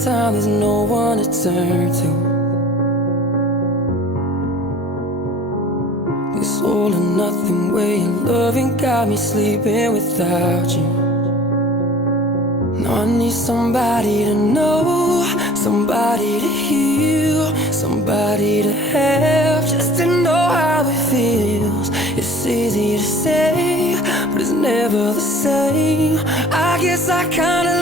this time there's no one to turn to. This all or nothing way of loving got me sleeping without you. Now I need somebody to know, somebody to heal, somebody to have, just to know how it feels. It's easy to say, but it's never the same. I guess I kinda